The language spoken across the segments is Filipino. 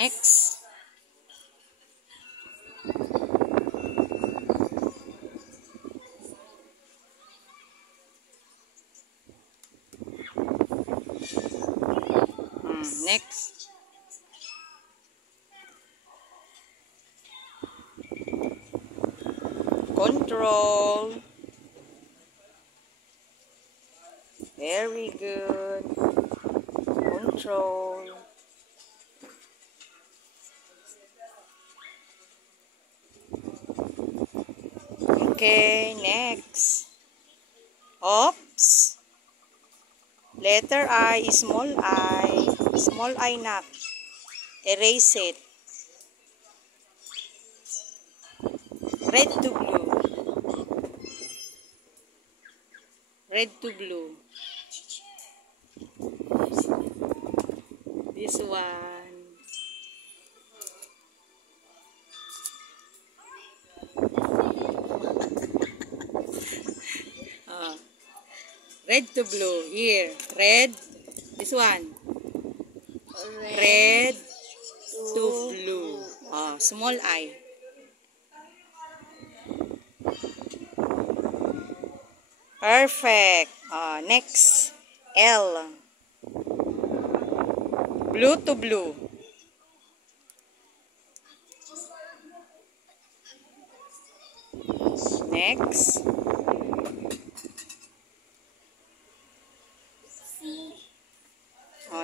Next. Next. Control. Very good. Control. Okay, next. Oops. Letter I, small I. Small I na. Erase it. Red to blue. Red to blue. This one. Red to blue. Here. Red. This one. Red to blue. Small I. Perfect. Next. L. Blue to blue. Next.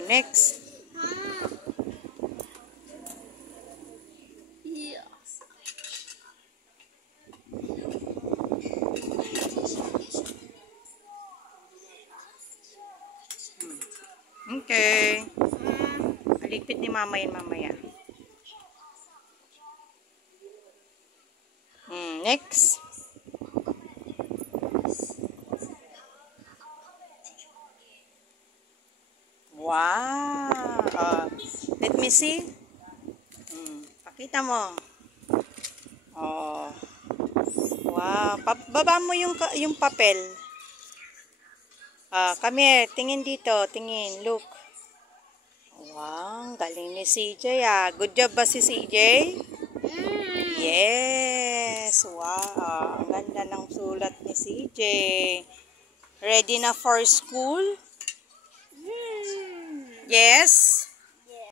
Next. Okay. Aligpit ni mama yan mamaya. Next. Wow. Let me see. Pakita mo. Wow. Baba mo yung papel. Come here. Tingin dito. Tingin. Look. Wow. Galing ni CJ Good job ba si CJ? Yes. Wow. Ang ganda ng sulat ni CJ. Ready na for school? Yes.